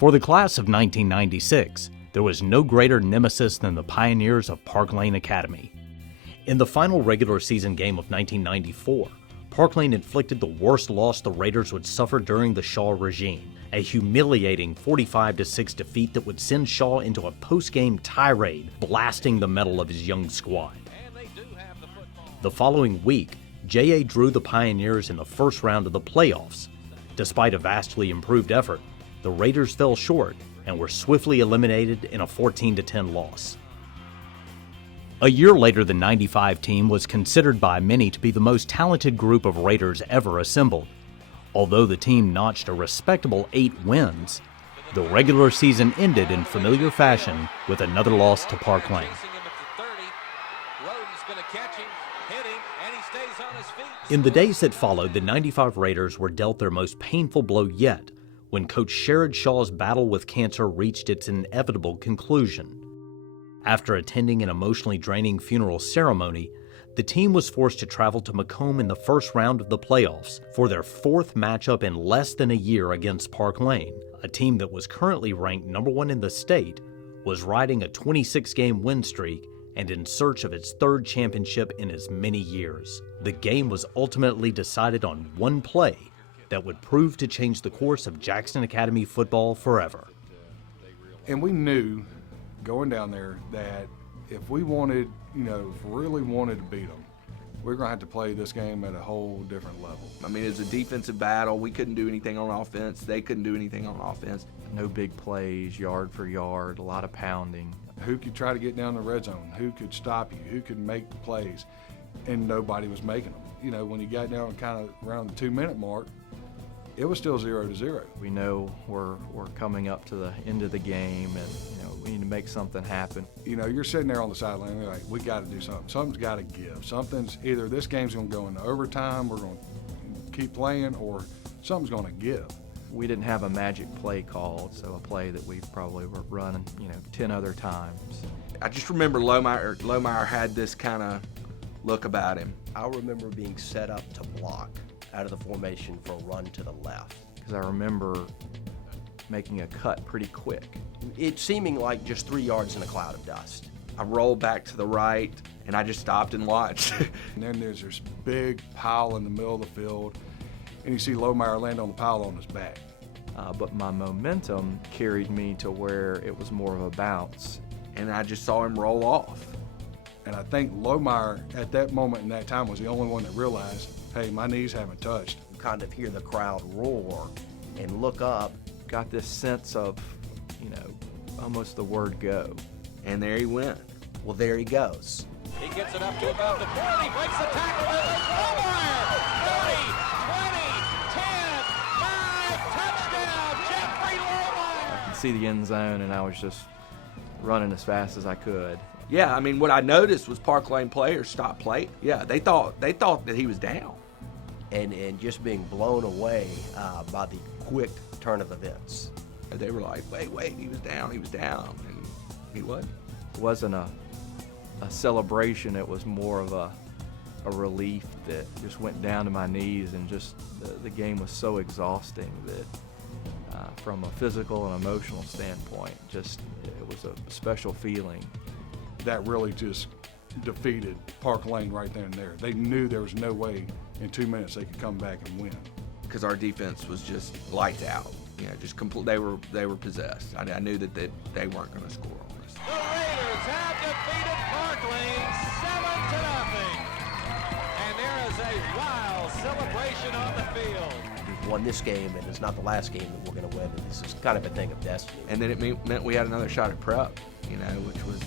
For the class of 1996, there was no greater nemesis than the Pioneers of Park Lane Academy. In the final regular season game of 1994, Park Lane inflicted the worst loss the Raiders would suffer during the Shaw regime, a humiliating 45-6 defeat that would send Shaw into a post-game tirade, blasting the mettle of his young squad. The following week, J.A. drew the Pioneers in the first round of the playoffs. Despite a vastly improved effort, the Raiders fell short and were swiftly eliminated in a 14-10 loss. A year later, the '95 team was considered by many to be the most talented group of Raiders ever assembled. Although the team notched a respectable 8 wins, the regular season ended in familiar fashion with another loss to Park Lane. In the days that followed, the '95 Raiders were dealt their most painful blow yet, when Coach Sherrod Shaw's battle with cancer reached its inevitable conclusion. After attending an emotionally draining funeral ceremony, the team was forced to travel to Macomb in the first round of the playoffs for their 4th matchup in less than a year against Park Lane, a team that was currently ranked number 1 in the state, was riding a 26-game win streak, and in search of its 3rd championship in as many years. The game was ultimately decided on one play that would prove to change the course of Jackson Academy football forever. And we knew going down there that if we wanted, if we really wanted to beat them, we're going to have to play this game at a whole different level. I mean, it's a defensive battle. We couldn't do anything on offense. They couldn't do anything on offense. No big plays, yard for yard, a lot of pounding. Who could try to get down the red zone? Who could stop you? Who could make the plays? And nobody was making them. When you got down kind of around the 2-minute mark, it was still 0-0. We know we're coming up to the end of the game, and we need to make something happen. You're sitting there on the sideline, and you're like, we got to do something. Something's got to give. Something's either this game's going to go into overtime, we're going to keep playing, or something's going to give. We didn't have a magic play called, so a play that we probably were running, 10 other times. I just remember Lohmeyer had this kind of look about him. I remember being set up to block out of the formation for a run to the left. Because I remember making a cut pretty quick. It seeming like just 3 yards in a cloud of dust. I rolled back to the right, and I just stopped and watched. And then there's this big pile in the middle of the field, and you see Lohmeyer land on the pile on his back. But my momentum carried me to where it was more of a bounce. And I just saw him roll off. And I think Lohmeyer at that moment in that time was the only one that realized, hey, my knees haven't touched. You kind of hear the crowd roar and look up. Got this sense of, almost the word go. And there he went. Well, there he goes. He gets it up to about the 40, breaks the tackle, there goes Lohmeyer! 40, 20, 10, 9, touchdown, Jeffrey Lohmeyer! I could see the end zone, and I was just running as fast as I could. Yeah, I mean, what I noticed was Park Lane players stopped playing. Yeah, they thought that he was down. And just being blown away by the quick turn of events. They were like, wait, he was down, and he wasn't. It wasn't a celebration, it was more of a relief that just went down to my knees, and just the game was so exhausting that from a physical and emotional standpoint, just it was a special feeling. That really just defeated Park Lane right then and there. They knew there was no way in 2 minutes they could come back and win. Because our defense was just lights out. Just complete. They were possessed. I knew that they weren't going to score on us. The Raiders have defeated Park Lane 7-0. And there is a wild celebration on the field. We've won this game, and it's not the last game that we're going to win. This is kind of a thing of destiny. And then it meant we had another shot at prep, which was